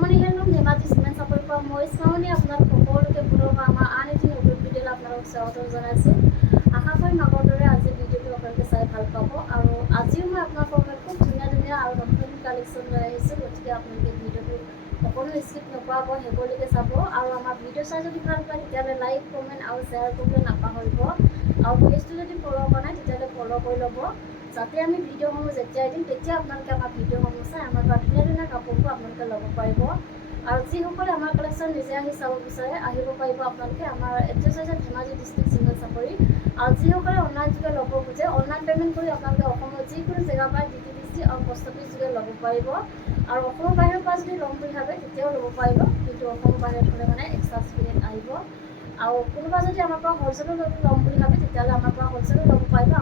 Shravani handloom Dhemaji cement চাপৰিৰ পৰা মই শ্ৰাৱণী আপোনাক সকলোকে পুনৰ আমাৰ আন এটি নতুন ভিডিঅ'লৈ আপোনালোকক স্বাগতম জনাইছোঁ। আশা কৰি আগৰ দৰে আজি ভিডিঅ'টো আপোনালোকে চাই ভাল পাব আৰু আজিও মই আপোনালোকৰ বাবে খুব ধুনীয়া ধুনীয়া আৰু নতুন কালেকশ্যন লৈ আহিছোঁ। গতিকে আপোনালোকে ভিডিঅ'টো সকলো স্কিপ নকৰাকৈ শেষলৈকে চাব আৰু আমাৰ ভিডিঅ' চাই যদি ভাল পায় তেতিয়াহ'লে লাইক কমেণ্ট আৰু শ্বেয়াৰ কৰিবলৈ নাপাহৰিব আৰু পেজটো যদি ফ'ল' কৰা নাই তেতিয়াহ'লে ফ'ল' কৰি ল'ব, যাতে আমি ভিডিঅ'সমূহ যেতিয়াই দিম তেতিয়া আপোনালোকে আমাৰ ভিডিঅ'সমূহ চাই আমাৰ পৰা ধুনীয়া ধুনীয়া কাপোৰবোৰ আপোনালোকে ল'ব পাৰিব। আৰু যিসকলে আমাৰ কালেকশ্যন নিজে আহি চাব বিচাৰে আহিব পাৰিব আপোনালোকে। আমাৰ এড্ৰেছ হৈছে ধেমাজি ডিষ্ট্ৰিক্ট চিমেণ্ট চাপৰি। আৰু যিসকলে অনলাইন যোগে ল'ব খোজে অনলাইন পে'মেণ্ট কৰি আপোনালোকে অসমৰ যিকোনো জেগাৰ পৰা DTDC আৰু পোষ্ট অফিচ যোগে ল'ব পাৰিব। আৰু অসমৰ বাহিৰৰ পৰা যদি ল'ম বুলি ভাবে তেতিয়াও ল'ব পাৰিব, কিন্তু অসমৰ বাহিৰত হ'লে মানে এক্সট্ৰা চাৰ্জ আহিব। আৰু কোনোবা যদি আমাৰ পৰা হ'লচেলো ল'ম বুলি ভাবে তেতিয়াহ'লে আমাৰ পৰা হ'লচেলো ল'ব পাৰিব।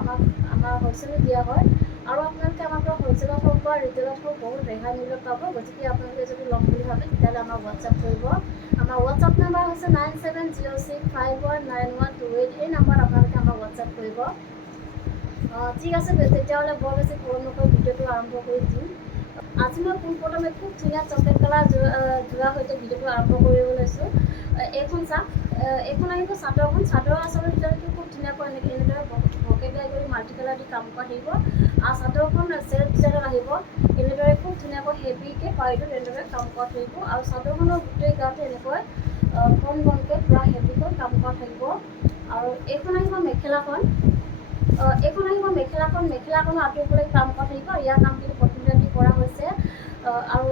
আমাৰ হ'লচেলো দিয়া হয় আৰু আপোনালোকে আমাৰ পৰা হ'লচেলত হওক বা ৰিটেইলত হওক বহুত ৰেহাই মূল্যত পাব। গতিকে আপোনালোকে যদি ল'ম বুলি ভাবে তেতিয়াহ'লে আমাৰ হোৱাটছআপ কৰিব। আমাৰ হোৱাটছআপ নাম্বাৰ হৈছে 9706519128। এই নাম্বাৰত আপোনালোকে আমাৰ হোৱাটছআপ কৰিব। ঠিক আছে, তেতিয়াহ'লে বৰ বেছি ফোন নকৰি ভিডিঅ'টো আৰম্ভ কৰি দিম। আজি মই পোনপ্ৰথমে খুব ধুনীয়া চকলেট কালাৰ যোৰাৰ সৈতে ভিডিঅ'টো আৰম্ভ কৰিব লৈছোঁ। এইখন চাওক, এইখন আহিব চাদৰখন। চাদৰৰ আচলতে ডিজাইনটো খুব ধুনীয়াকৈ এনেদৰে ভকেটাই কৰি মাল্টি কালাৰ দি কাম কৰা আহিব। আৰু চাদৰখন চেল্ফ ডিজাইনত আহিব এনেদৰে খুব ধুনীয়াকৈ হেভিকৈ পাৰিটোত এনেদৰে কাম কৰা থাকিব। আৰু চাদৰখনৰ গোটেই গাতে এনেকৈ কণ কণকৈ পূৰা হেভিকৈ কাম কৰা থাকিব। আৰু এইখন আহিব মেখেলাখন। মেখেলাখনৰ আঁতৰিবলৈ কাম কৰা থাকিব। ইয়াৰ কামখিনি প্ৰথমতে কৰা হৈছে। আৰু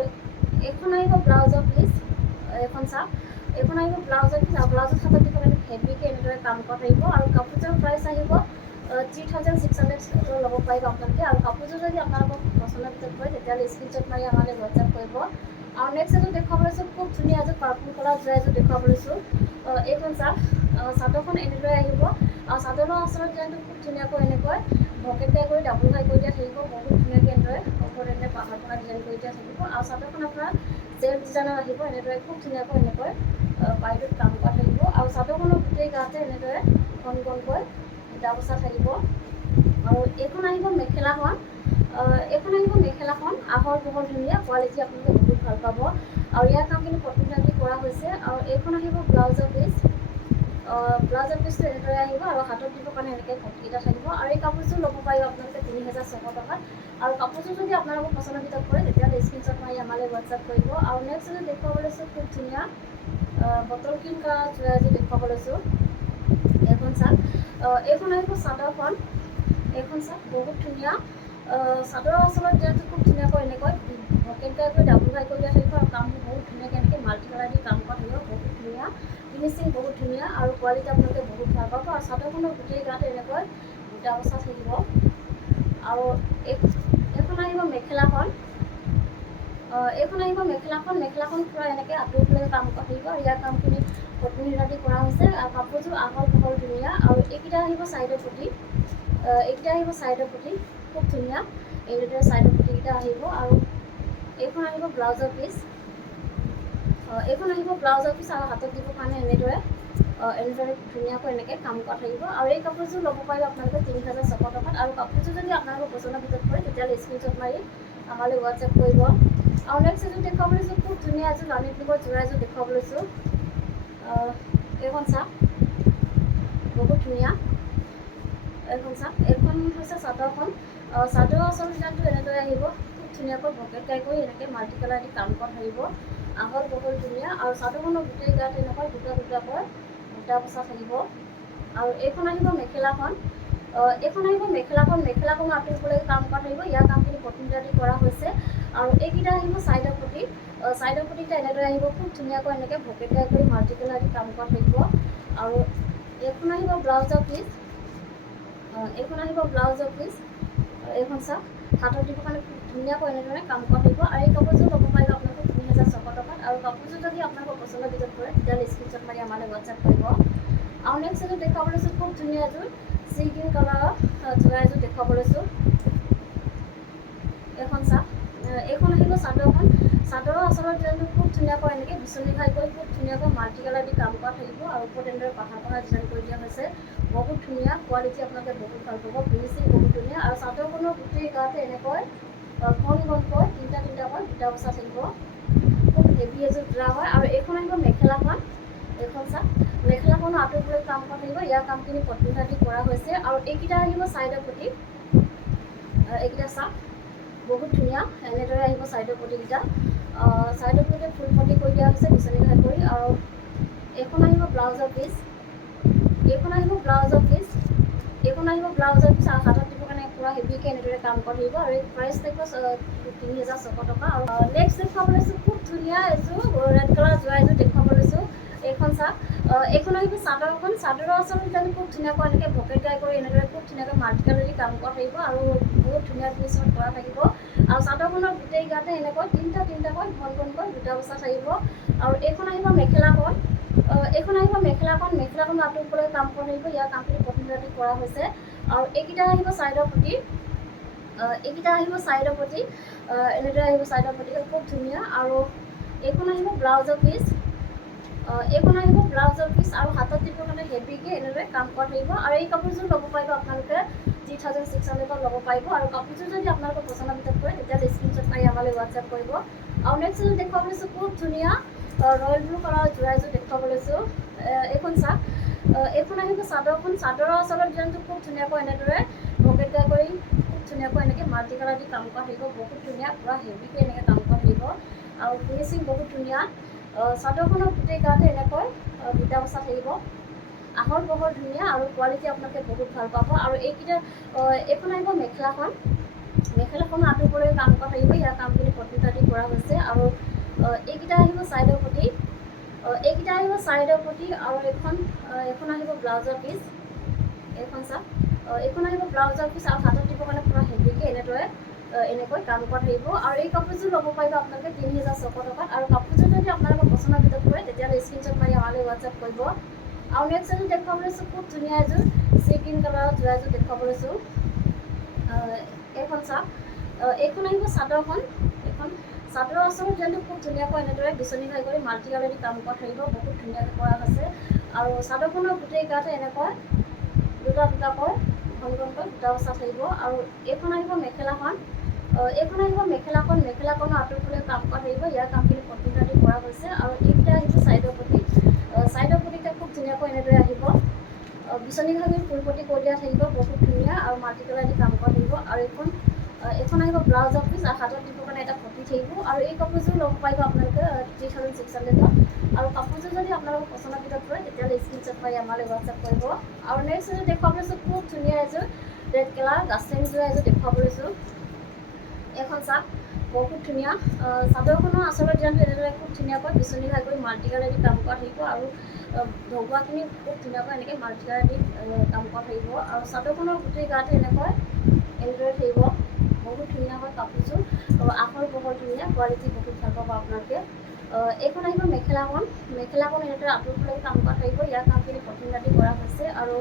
এইখন আহিব ব্লাউজৰ পিচ। এইখন চাওক, এইখন আহিব ব্লাউজৰ পিচ। আৰু ব্লাউজৰ হাতত দিব হেভিকৈ এনেদৰে কাম কৰা থাকিব। আৰু কাপোৰযোৰ প্ৰাইচ আহিব 3600 ল'ব পাৰিব আপোনালোকে। আৰু কাপোৰযোৰ যদি আপোনালোকক পচন্দৰ ভিতৰত পৰে তেতিয়াহ'লে স্ক্ৰীনশ্বট মাৰি আমালৈ হোৱাটছআপ কৰিব। আৰু নেক্সট এযোৰ দেখুৱাব লৈছোঁ, খুব ধুনীয়া এযোৰ পাৰ্পল কালাৰ যোৰা এযোৰ দেখুৱাব লৈছোঁ। এইখন চাওক, চাদৰখন এনেদৰে আহিব। আৰু চাদৰৰ আচলতে ডিজাইনটো খুব ধুনীয়াকৈ এনেকৈ ভকেটাই কৰি ডাবুল হাই কৰি দিয়া থাকিব। বহুত ধুনীয়াকৈ এনেদৰে ওপৰত এনেদৰে পাহাৰ ডিজাইন কৰি দিয়া থাকিব। আৰু চাদৰখন আপোনাৰ চেল্ফ ডিজাইনত আহিব। এনেদৰে খুব ধুনীয়াকৈ এনেকৈ পাৰিটোত কাম কৰা থাকিব। আৰু চাদৰখনৰ গোটেই গাতে এনেদৰে কণ কণকৈ বুটা বচা থাকিব। আৰু এইখন আহিব মেখেলাখন। আহল বহল ধুনীয়া কোৱালিটি, আপোনালোকে বহুত ভাল পাব। আৰু ইয়াৰ কামখিনি প্ৰথমতে কৰা হৈছে। আৰু এইখন আহিব ব্লাউজৰ পিচ। ব্লাউজৰ পিচটো এনেদৰে আহিব আৰু হাতত দিবৰ কাৰণে এনেকৈ ভৰ্তিকেইটা থাকিব। আৰু এই কাপোৰযোৰ ল'ব পাৰিব আপোনালোকে 3600 টকাত। আৰু কাপোৰযোৰ যদি আপোনালোকৰ পচন্দৰ ভিতৰত পৰে তেতিয়াহ'লে স্ক্ৰীনশ্বট মাৰি আমালৈ হোৱাটছআপ কৰিব। আৰু নেক্সট এযোৰ দেখুৱাব লৈছোঁ, খুব ধুনীয়া বটল গ্ৰীণ কালাৰ যোৰা এযোৰ দেখুৱাব লৈছোঁ। এইখন চাওক, এইখন আহিব চাদৰখন। এইখন চাওক, বহুত ধুনীয়া চাদৰৰ আচলত ডিজাইনটো খুব ধুনীয়াকৈ এনেকৈ ভকেটাই কৰি ডাবুল হাই কৰি দিয়া থাকিব। আৰু কামবোৰ বহুত ধুনীয়াকৈ এনেকৈ মাল্টি কালাৰ দি কাম কৰা থাকিব। বহুত ধুনীয়া ফিনিচিং, বহুত ধুনীয়া আৰু কোৱালিটি আপোনালোকে বহুত ভাল পাব। আৰু চাদৰখনৰ গোটেই গাতে এনেকৈ বুটা বচা থাকিব। আৰু এইখন আহিব মেখেলাখন। মেখেলাখন পূৰা এনেকৈ আঁতৰিবলৈ কাম কৰা থাকিব। আৰু ইয়াৰ কামখিনি কটন ৰাতি কৰা হৈছে। আৰু কাপোৰযোৰ আহল বহল ধুনীয়া। আৰু এইকেইটা আহিব চাইডৰ পটি। খুব ধুনীয়া এনেদৰে চাইডৰ পটিকেইটা আহিব। আৰু এইখন আহিব ব্লাউজৰ পিচ। আৰু হাতত দিবৰ কাৰণে এনেদৰে ধুনীয়াকৈ এনেকৈ কাম কৰা থাকিব। আৰু এই কাপোৰযোৰ ল'ব পাৰিব আপোনালোকে 3600 টকাত। আৰু কাপোৰযোৰ যদি আপোনালোকৰ পচন্দৰ ভিতৰত পৰে তেতিয়াহ'লে স্ক্ৰীনশ্বট মাৰি আমালৈ হোৱাটছআপ কৰিব। আৰু নেক্সট এযোৰ দেখুৱাব লৈছোঁ, খুব ধুনীয়া এযোৰ ৰাণী পিংকৰ যোৰা এযোৰ দেখুৱাব লৈছোঁ। এইখন চাওক, বহুত ধুনীয়া। এইখন চাওক, এইখন হৈছে চাদৰখন। চাদৰৰ আচল ডিজাইনটো এনেদৰে আহিব। খুব ধুনীয়াকৈ ভকেটাই কৰি এনেকৈ মাল্টি কালাৰ দি কাম কৰা থাকিব। আহল বহল ধুনীয়া। আৰু চাদৰখনৰ গোটেই গাত এনেকৈ দুটাকৈ বুটা বচা থাকিব। আৰু এইখন আহিব মেখেলাখন। মেখেলাখনো আঁতৰিবলৈ কাম কৰা থাকিব। ইয়াৰ কামখিনি প্ৰথমতে কৰা হৈছে। আৰু এইকেইটা আহিব চাইডৰ পটিকেইটা এনেদৰে আহিব। খুব ধুনীয়াকৈ এনেকৈ ভকেটাই কৰি মাল্টি কালাৰ দি কাম কৰা থাকিব। আৰু এইখন আহিব ব্লাউজৰ পিচ। এইখন চাওক, হাতত দিবৰ কাৰণে খুব ধুনীয়াকৈ এনেদৰে কাম কৰা থাকিব। আৰু এই কাপোৰযোৰ ল'ব পাৰিব আপোনালোকে 3600 টকাত। আৰু কাপোৰযোৰ যদি আপোনালোকৰ পচন্দৰ ভিতৰত পৰে তেতিয়াহ'লে স্ক্ৰীনশ্বট মাৰি আমালৈ হোৱাটছআপ কৰিব। আৰু নেক্সট এযোৰ দেখুৱাব লৈছোঁ, খুব ধুনীয়া এযোৰ চি গ্ৰীণ কালাৰৰ যোৰা এযোৰ দেখুৱাব লৈছোঁ। এইখন চাওক, এইখন আহিব চাদৰখন। চাদৰৰ আচলৰ ডিজাইনটো খুব ধুনীয়াকৈ এনেকৈ বিচনী ঘাই কৰি খুব ধুনীয়াকৈ মাল্টি কালাৰ দি কাম কৰা থাকিব। আৰু ওপৰত এনেদৰে পাহাৰ ডিজাইন কৰি দিয়া হৈছে। বহুত ধুনীয়া কোৱালিটি, আপোনালোকে বহুত ভাল পাব। ফিনিচিং বহুত ধুনীয়া। আৰু চাদৰখনৰ গোটেই গাতে এনেকৈ ঘনকৈ তিনিটাকৈ বুটা বচা থাকিব। খুব হেভি কুৰ্তি এযোৰ যোৰা হয় আৰু এইখন আহিব মেখেলাখন এইখন চাওক মেখেলাখনো আঁতৰ পৰা কাম কৰা থাকিব ইয়াৰ কামখিনি পদ্ধতি কৰা হৈছে আৰু এইকেইটা আহিব চাইডৰ প্ৰতি এইকেইটা চাওক বহুত ধুনীয়া এনেদৰে আহিব চাইডৰ প্ৰতিকেইটা চাইডৰ প্ৰতি ফুল পটি কৰি দিয়া হৈছে বিচনী ঘাই কৰি আৰু এইখন আহিব ব্লাউজৰ পিচ এইখন আহিব ব্লাউজৰ পিচ এইখন আহিব ব্লাউজৰ পিচ আৰু হাতত দিবৰ কাৰণে পূৰা হেভিকৈ এনেদৰে কাম কৰি থাকিব আৰু এই প্ৰাইচ থাকিব ৩,৬০০ টকা আৰু নেক্সট দেখুৱাব লৈছোঁ খুব ধুনীয়া এযোৰ ৰেড কালাৰ যোৰা এযোৰ দেখুৱাব লৈছোঁ এইখন চাওক এইখন আহিব চাদৰখন চাদৰৰ আচলতে যেন খুব ধুনীয়াকৈ এনেকৈ ভকেট গাই কৰি এনেদৰে খুব ধুনীয়াকৈ মাল্টিকালাৰী কাম কৰা থাকিব আৰু বহুত ধুনীয়া ফিনিচিঙত কৰা থাকিব আৰু চাদৰখনৰ গোটেই গাতে এনেকৈ তিনিটাকৈ ঘনকৈ দুটা বচা থাকিব আৰু এইখন আহিব মেখেলাখন এইখন আহিব মেখেলাখন আঁতৰ ওপৰলৈ কাম কৰা থাকিব ইয়াৰ কামখিনি পদ্ধতি কৰা হৈছে আৰু এইকেইটা আহিব চাইডৰ প্ৰতি এনেদৰে আহিব চাইডৰ প্ৰতি খুব ধুনীয়া আৰু এইখন আহিব ব্লাউজৰ পিচ আৰু হাতত দিবৰ কাৰণে হেভিকৈ এনেদৰে কাম কৰা থাকিব আৰু এই কাপোৰযোৰ ল'ব পাৰিব আপোনালোকে 3,600 ল'ব পাৰিব আৰু কাপোৰযোৰ যদি আপোনালোকৰ পচন্দৰ ভিতৰত পৰে তেতিয়াহ'লে স্ক্ৰীনশ্বট মাৰি আমালৈ হোৱাটছএপ কৰিব আৰু নেক্সট এযোৰ দেখুৱাব লৈছোঁ খুব ধুনীয়া ৰয়েল ব্লু কালাৰৰ যোৰা এযোৰ দেখুৱাব লৈছোঁ এইখন চাওক এইখন আহিব চাদৰখন চাদৰৰ আচলত ডিজাইনটো খুব ধুনীয়াকৈ এনেদৰে ভকেট গাই কৰি খুব ধুনীয়াকৈ এনেকৈ মাল্টি কালাৰ দি কাম কৰা থাকিব বহুত ধুনীয়া পূৰা হেভিকৈ এনেকৈ কাম কৰা থাকিব আৰু ফিনিচিং বহুত ধুনীয়া চাদৰখনৰ গোটেই গাতে এনেকৈ দুটা বচা থাকিব আহল বহল ধুনীয়া আৰু কোৱালিটি আপোনালোকে বহুত ভাল পাব আৰু এইকেইটা এইখন আহিব মেখেলাখনো আঁতৰ ওপৰলৈ কাম কৰা থাকিব ইয়াৰ কামখিনি পদ্ধতি কৰা হৈছে আৰু এইকেইটা আহিব চাইডৰ প্ৰতি আৰু এইখন আহিব ব্লাউজৰ পিচ এইখন চাওক এইখন আহিব ব্লাউজৰ পিচ আৰু হাতত দিবৰ কাৰণে পূৰা হেভিকৈ এনেদৰে এনেকৈ কাম কৰা থাকিব আৰু এই কাপোৰযোৰ ল'ব পাৰিব আপোনালোকে ৩,৬০০ টকাত আৰু কাপোৰযোৰ যদি আপোনালোকৰ পচন্দৰ ভিতৰত পৰে তেতিয়াহ'লে স্ক্ৰীনশ্বট মাৰি আমালৈ হোৱাটছএপ কৰিব আৰু নেক্সট এযোৰ দেখুৱাব লৈছোঁ খুব ধুনীয়া এযোৰ চি গ্ৰীণ কালাৰৰ যোৰা এযোৰ দেখুৱাব লৈছোঁ এইখন চাওক এইখন আহিব চাদৰখন এইখন চাদৰৰ আচলত ডিজাইনটো খুব ধুনীয়াকৈ এনেদৰে বিচনী ঘাই কৰি মাল্টি কালাৰী কাম কৰা থাকিব বহুত ধুনীয়াকৈ কৰা হৈছে আৰু চাদৰখনৰ গোটেই গাতে এনেকৈ দুটাকৈ ঘনকৈ দুটা বচা থাকিব আৰু এইখন আহিব মেখেলাখনো আঁতৰ ফালে কাম কৰা থাকিব ইয়াৰ কামখিনি পদ্ধতি কৰা হৈছে আৰু এইকেইটা আহিব চাইডৰ প্ৰতিকেইটা খুব ধুনীয়াকৈ এনেদৰে আহিব বিচনী ঘাই কৰি ফুল পটি কৰি দিয়া থাকিব বহুত ধুনীয়া আৰু মাল্টি কালাৰ দি কাম কৰা থাকিব আৰু এইখন আহিব ব্লাউজৰ পিচ আৰু হাতত দিবৰ কাৰণে এটা পটি থাকিব আৰু এই কাপোৰযোৰ ল'ব পাৰিব আপোনালোকে 3,600 আৰু কাপোৰযোৰ যদি আপোনালোকৰ পচন্দৰ ভিতৰত পৰে তেতিয়াহ'লে স্ক্ৰীনশ্বট মাৰি আমালৈ হোৱাটছএপ কৰিব আৰু নেক্সট এযোৰ দেখুৱাব লৈছোঁ খুব ধুনীয়া এযোৰ ৰেড কালাৰ গাছেন যোৰা এযোৰ দেখুৱাব লৈছোঁ এইখন চাওক বহুত ধুনীয়া চাদৰখনৰ আচলৰ ডিজাইনটো এনেদৰে খুব ধুনীয়াকৈ বিচনী ঘাই কৰি মাল্টি কালাৰ দি কাম কৰা থাকিব আৰু ভগোৱাখিনি খুব ধুনীয়াকৈ এনেকৈ মাল্টি কালাৰ দি কাম কৰা থাকিব আৰু চাদৰখনৰ গোটেই গাতে এনেকৈ এনেদৰে থাকিব বহুত ধুনীয়া হয় কাপোৰযোৰ আহল বহল ধুনীয়া কোৱালিটি বহুত ভাল পাব আপোনালোকে এইখন আহিব মেখেলাখন এনেদৰে আঁতৰ ফালে কাম কৰা থাকিব ইয়াৰ কামখিনি পদ্ধতি কৰা হৈছে আৰু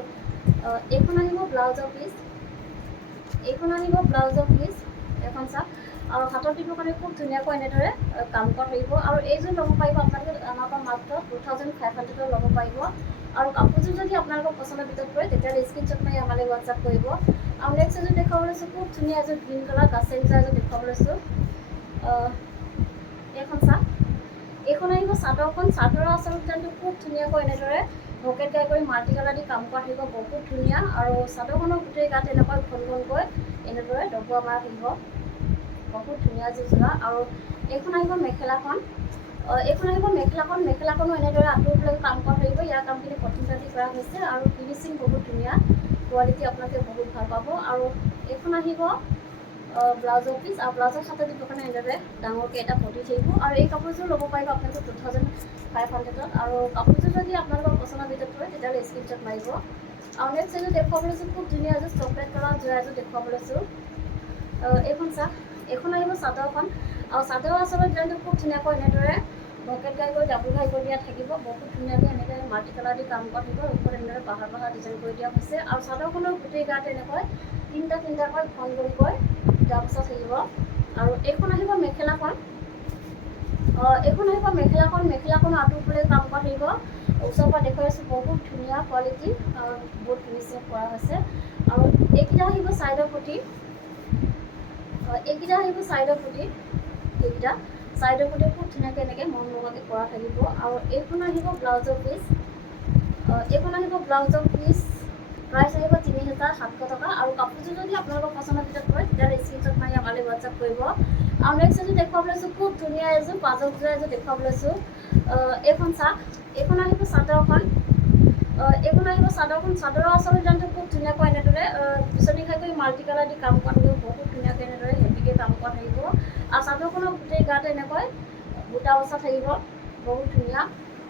এইখন আহিব ব্লাউজৰ পিচ এখন চাওক আৰু হাতত দিবৰ কাৰণে খুব ধুনীয়াকৈ এনেদৰে কাম কৰা থাকিব আৰু এইযোৰ ল'ব পাৰিব আপোনালোকে আমাৰ পৰা মাত্ৰ 2,500 ল'ব পাৰিব আৰু কাপোৰযোৰ যদি আপোনালোকৰ পচন্দৰ ভিতৰত পৰে তেতিয়াহ'লে স্ক্ৰীনশ্বট মাৰি আমালৈ হোৱাটছএপ কৰিব আৰু নেক্সট এযোৰ দেখুৱাব লৈছোঁ খুব ধুনীয়া এযোৰ গ্ৰীণ কালাৰ গাছেন যোৰা এযোৰ দেখুৱাব লৈছোঁ এইখন চাওক এইখন আহিব চাদৰৰ আচল ডিজাইনটো খুব ধুনীয়াকৈ এনেদৰে ভকেট গাই কৰি মাল্টি কালাৰ দি কাম কৰা থাকিব বহুত ধুনীয়া আৰু চাদৰখনৰ গোটেই গাত এনেকৈ ঘনকৈ এনেদৰে ডবোৱা মাৰা থাকিব বহুত ধুনীয়া যোৰা আৰু এইখন আহিব মেখেলাখনো এনেদৰে আঁতৰ ফালে কাম কৰা থাকিব ইয়াৰ কামখিনি পদ্ধতি কৰা হৈছে আৰু ফিনিচিং বহুত ধুনীয়া কোৱালিটি আপোনালোকে বহুত ভাল পাব আৰু এইখন আহিব ব্লাউজৰ পিচ আৰু ব্লাউজৰ হাতত দিবৰ কাৰণে এনেদৰে ডাঙৰকৈ এটা পটি থাকিব আৰু এই কাপোৰযোৰ ল'ব পাৰিব আপোনালোকে 2,500 আৰু কাপোৰযোৰ যদি আপোনালোকৰ পচন্দৰ ভিতৰত পৰে তেতিয়াহ'লে স্ক্ৰীনশ্বট মাৰিব আৰু নেক্সট এযোৰ দেখুৱাব লৈছোঁ খুব ধুনীয়া এযোৰ চকলেট কালাৰ যোৰা এযোৰ দেখুৱাব লৈছোঁ এইখন চাওক এইখন আহিব চাদৰখন আৰু চাদৰৰ আচলত ডিজাইনটো খুব ধুনীয়াকৈ এনেদৰে ভকেট গাই কৰি ডাবুল ঘাই কৰি দিয়া থাকিব বহুত ধুনীয়াকৈ এনেকৈ মাল্টি কালাৰ দি কাম কৰা থাকিব ওপৰত এনেদৰে পাহাৰ ডিজাইন কৰি দিয়া হৈছে আৰু চাদৰখনৰ গোটেই গাত এনেকৈ তিনিটাকৈ ঘনকৈ দুটা বচা থাকিব আৰু এইখন আহিব মেখেলাখনো আঁতৰ ফালে কাম কৰা থাকিব ওচৰৰ পৰা দেখুৱাই আছোঁ বহুত ধুনীয়া কোৱালিটি বহুত ফিনিচিং কৰা হৈছে আৰু এইকেইটা আহিব চাইডৰ প্ৰতি এইকেইটা চাইডৰ পতি খুব ধুনীয়াকৈ এনেকৈ মন লগাকৈ কৰা থাকিব। আৰু এইখন আহিব ব্লাউজৰ পিচ। এইখন আহিব ব্লাউজৰ পিচ, প্ৰাইচ আহিব ৩,৭০০ টকা। আৰু কাপোৰযোৰ যদি আপোনালোকৰ পচন্দৰ ভিতৰত পৰে তেতিয়াহ'লে স্ক্ৰীনশ্বট মাৰি আমালৈ হোৱাটছআপ কৰিব। আৰু নেক্সট এযোৰ দেখুৱাবলৈ লৈছোঁ, খুব ধুনীয়া এযোৰ পাজৰ এযোৰ দেখুৱাবলৈ লৈছোঁ। এইখন চাওক, এইখন আহিব চাদৰখন। এইখন আহিব চাদৰখন। চাদৰৰ আচল ডিজাইনটো খুব ধুনীয়াকৈ এনেদৰে বিচনী খাই মাল্টি কালাৰ দি কাম কৰা থাকিব, বহুত ধুনীয়াকৈ এনেদৰে হেভিকৈ কাম কৰা থাকিব। আৰু চাদৰখনৰ গোটেই গাত এনেকৈ বুটা বচা থাকিব, বহুত ধুনীয়া।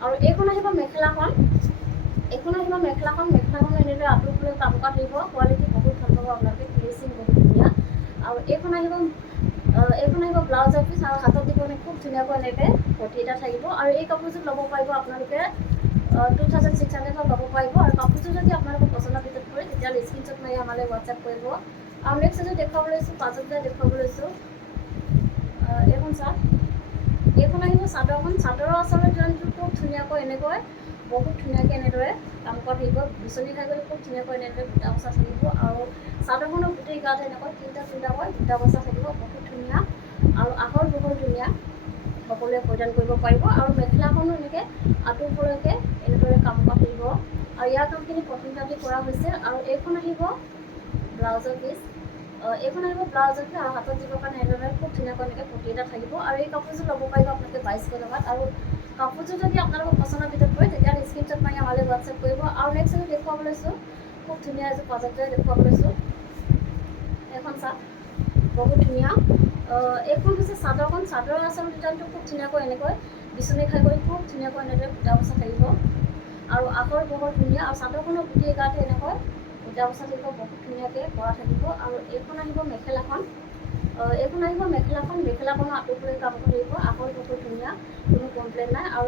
আৰু এইখন আহিব মেখেলাখন। এইখন আহিব মেখেলাখন। মেখেলাখন এনেদৰে আঁতৰফালে কাম কৰা থাকিব, কোৱালিটি বহুত ভাল পাব আপোনালোকে, ফিনিচিং বহুত ধুনীয়া। আৰু এইখন আহিব ব্লাউজৰ পিচ। আৰু হাতত দিব খুব ধুনীয়াকৈ এনেকৈ পটি এটা থাকিব। আৰু এই কাপোৰযোৰ ল'ব পাৰিব আপোনালোকে 2,600 ল'ব পাৰিব। আৰু কাপোৰযোৰ যদি আপোনালোকৰ পচন্দৰ ভিতৰত পৰে তেতিয়াহ'লে স্ক্ৰীনশ্বট মাৰি আমালৈ হোৱাটছআপ কৰিব। আৰু নেক্সট এযোৰ দেখুৱাবলৈ লৈছোঁ, পাজৰ দেখুৱাবলৈ লৈছোঁ। এইখন চাওক, এইখন আহিব চাদৰখন। চাদৰৰ আচলতে ডিজাইনটো খুব ধুনীয়াকৈ এনেকৈ বহুত ধুনীয়াকৈ এনেদৰে কাম কৰা থাকিব, বিচনী খাই গ'লে খুব ধুনীয়াকৈ এনেদৰে বুটা বচা থাকিব। আৰু চাদৰখনৰ গোটেই গাত এনেকৈ তিনিটাকৈ বুটা বচা থাকিব, বহুত ধুনীয়া। আৰু আহল বহল ধুনীয়া, সকলোৱে পৰিধান কৰিব পাৰিব। আৰু মেখেলাখনো এনেকৈ আঁতৰলৈকে এনেদৰে কাম কৰা থাকিব। আৰু ইয়াৰ কামখিনি প্ৰথম কাটি কৰা হৈছে। আৰু এইখন আহিব ব্লাউজৰ পিচ। এইখন আহিব ব্লাউজৰ পিচ। আৰু হাতত দিবৰ কাৰণে এনেদৰে খুব ধুনীয়াকৈ এনেকৈ পটি এটা থাকিব। আৰু এই কাপোৰযোৰ ল'ব পাৰিব আপোনালোকে 2,200 টকাত। আৰু কাপোৰযোৰ যদি আপোনালোকৰ পচন্দৰ ভিতৰত পৰে তেতিয়াহ'লে স্ক্ৰীনশ্বট মাৰি আমালৈ হোৱাটছআপ কৰিব। আৰু নেক্সট এযোৰ দেখুৱাবলৈ লৈছোঁ, খুব ধুনীয়া এযোৰ পাজৰ দেখুৱাবলৈ লৈছোঁ। এইখন চাওক, বহুত ধুনীয়া। এইখন হৈছে চাদৰখন। চাদৰৰ আচল ডিজাইনটো খুব ধুনীয়াকৈ এনেকৈ বিচনী খাই কৰি খুব ধুনীয়াকৈ এনেদৰে বুটা বচা থাকিব। আৰু আহল বহল ধুনীয়া। আৰু চাদৰখনৰ গোটেই গাতে এনেকৈ বুটা বচা থাকিব, বহুত ধুনীয়াকৈ কৰা থাকিব। আৰু এইখন আহিব মেখেলাখন। এইখন আহিব মেখেলাখন। মেখেলাখনৰ আঁতৰফালে কাম কৰিব, আহল বহল ধুনীয়া, কোনো কমপ্লেইন নাই। আৰু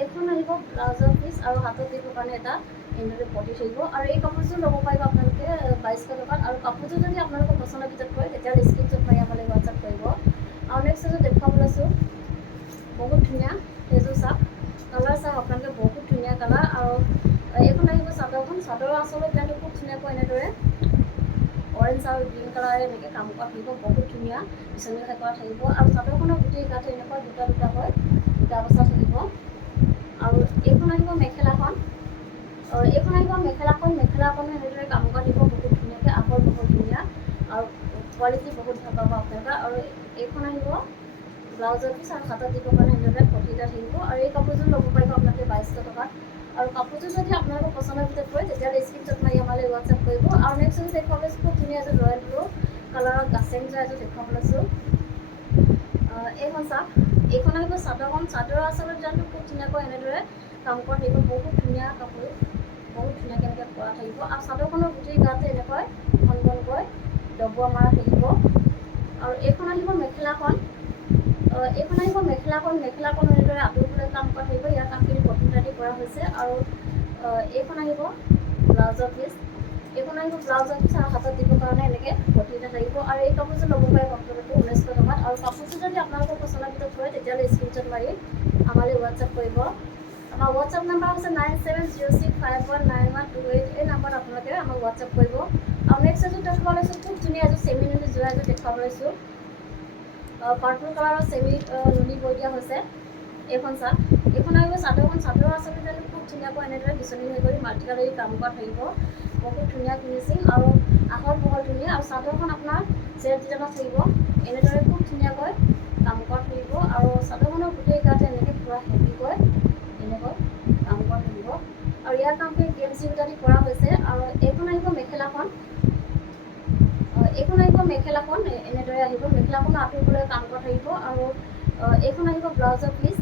এইখন আহিব ব্লাউজৰ পিচ। আৰু হাতত দিবৰ কাৰণে এটা এনেদৰে পটি থাকিব। আৰু এই কাপোৰযোৰ ল'ব পাৰিব আপোনালোকে 2,200 টকাত। আৰু কাপোৰযোৰ যদি আপোনালোকৰ পচন্দৰ ভিতৰত পৰে তেতিয়াহ'লে স্ক্ৰীনশ্বট মাৰি আমালৈ হোৱাটছআপ কৰিব। আৰু নেক্সট এযোৰ দেখুৱাবলৈ লৈছোঁ, বহুত ধুনীয়া সেইযোৰ চাওক, কালাৰ চাওক আপোনালোকে, বহুত ধুনীয়া কালাৰ। আৰু এইখন আহিব চাদৰখন। চাদৰৰ আচলতে ডিজাইনটো খুব ধুনীয়াকৈ এনেদৰে অৰেঞ্জ আৰু গ্ৰীণ কালাৰে এনেকৈ কাম কৰা থাকিব, বহুত ধুনীয়া, বিচনী খাই কৰা থাকিব। আৰু চাদৰখনৰ গোটেই গাতে এনেকুৱা দুটাকৈ বুটা বচা থাকিব। আৰু এইখন আহিব মেখেলাখন। এইখন আহিব মেখেলাখন। মেখেলাখনো এনেদৰে কাম কৰা থাকিব, বহুত ধুনীয়াকৈ, আহল বহল ধুনীয়া। আৰু কোৱালিটি বহুত ভাল পাব আপোনালোকে। আৰু এইখন আহিব ব্লাউজৰ পিচ। আৰু হাতত দিবৰ কাৰণে এনেদৰে পটি এটা থাকিব। আৰু এই কাপোৰযোৰ ল'ব পাৰিব আপোনালোকে 2,200 টকাত। আৰু কাপোৰযোৰ যদি আপোনালোকৰ পচন্দৰ ভিতৰত পৰে তেতিয়াহ'লে স্ক্ৰীনশ্বট মাৰি আমালৈ হোৱাটছআপ কৰিব। আৰু নেক্সট এযোৰ দেখুৱাবলৈ লৈছোঁ, খুব ধুনীয়া এযোৰ ৰয়েল ব্লু কালাৰৰ গাছেং যোৱা এযোৰ দেখুৱাবলৈ লৈছোঁ। এইখন চাওক, এইখন আহিব চাদৰখন। চাদৰৰ আচলতে ডিজাইনটো খুব ধুনীয়াকৈ এনেদৰে কাম কৰা থাকিব, বহুত ধুনীয়া কাপোৰ, বহুত ধুনীয়াকৈ এনেকৈ কৰা থাকিব। আৰু চাদৰখনৰ গোটেই গাতে এনেকৈ ঘন ঘনকৈ ডবোৱা মাৰা থাকিব। আৰু এইখন আহিব মেখেলাখন। এইখন আহিব মেখেলাখন। মেখেলাখন এনেদৰে আঁতৰফালে কাম কৰা থাকিব, ইয়াৰ কামখিনি প্ৰথম ৰাতি কৰা হৈছে। আৰু এইখন আহিব ব্লাউজৰ পিচ। এইখন আহিব ব্লাউজৰ পিচ। আৰু হাতত দিবৰ কাৰণে এনেকৈ পটি এটা থাকিব। আৰু এই কাপোৰযোৰ ল'ব পাৰিব আপোনালোকে 1,900 টকাত। আৰু কাপোৰযোৰ যদি আপোনালোকৰ পচন্দৰ ভিতৰত পৰে তেতিয়াহ'লে স্ক্ৰীনশ্বট মাৰি আমালৈ হোৱাটছআপ কৰিব। আমাৰ হোৱাটছআপ নাম্বাৰ হৈছে 9706519128। এই নাম্বাৰত আপোনালোকে আমাক হোৱাটছআপ কৰিব। আৰু নেক্সট এযোৰ দেখুৱাবলৈ লৈছোঁ, খুব ধুনীয়া এযোৰ চেমি নুনি যোৰা এযোৰ দেখুৱাবলৈ লৈছোঁ। পাৰ্পল কালাৰৰ চেমি নুনি বৈ দিয়া হৈছে। এইখন চাওক, এইখন আহিব চাদৰখন। চাদৰৰ আচলতে ডিজাইনটো খুব ধুনীয়াকৈ এনেদৰে বিচনী হৈ কৰি মাল্টি কালাৰ কাম কৰা থাকিব, বহুত ধুনীয়া ফিনিচিং। আৰু আহল বহল ধুনীয়া। আৰু চাদৰখন আপোনাৰ চেট ডিজাইনত থাকিব, এনেদৰে খুব ধুনীয়াকৈ কাম কৰা থাকিব। আৰু চাদৰখনৰ গোটেই গাতে এনেকৈ পূৰা হেভিকৈ এনেকৈ কাম কৰা থাকিব। আৰু ইয়াৰ কামখিনি DMC সূতা দি কৰা হৈছে। আৰু এইখন আহিব মেখেলাখন। এইখন আহিব মেখেলাখন। এনেদৰে আহিব মেখেলাখনৰ আঁতৰফালে কাম কৰা থাকিব। আৰু এইখন আহিব ব্লাউজৰ পিচ।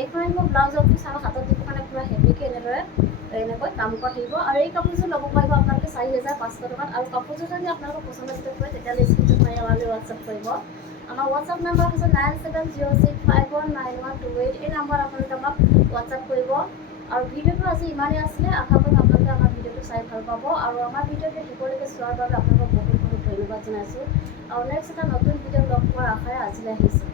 এইখন আহিব ব্লাউজৰ পিচ। আৰু হাতত দিবৰ কাৰণে পূৰা হেভিকৈ এনেকৈ কাম কৰা থাকিব। আৰু এই কাপোৰযোৰ ল'ব পাৰিব আপোনালোকে 4,500 টকাত। আৰু কাপোৰযোৰ যদি আপোনালোকৰ পচন্দৰ ভিতৰত পৰে তেতিয়াহ'লে স্ক্ৰীনশ্বট মাৰি আমালৈ হোৱাটছআপ কৰিব। আমাৰ হোৱাটছআপ নাম্বাৰ হৈছে 9706519128। এই নাম্বাৰত আপোনালোকে আমাক হোৱাটছআপ কৰিব। আৰু ভিডিঅ'টো আজি ইমানেই আছিলে। আশা কৰিম আপোনালোকে আমাৰ ভিডিঅ'টো চাই ভাল পাব। আৰু আমাৰ ভিডিঅ'টো শেষলৈকে চোৱাৰ বাবে আপোনালোকক বহুত বহুত ধন্যবাদ জনাইছোঁ। আৰু নেক্সট এটা নতুন ভিডিঅ'ত লগ পোৱাৰ আশাৰে আজিলৈ আহিছোঁ।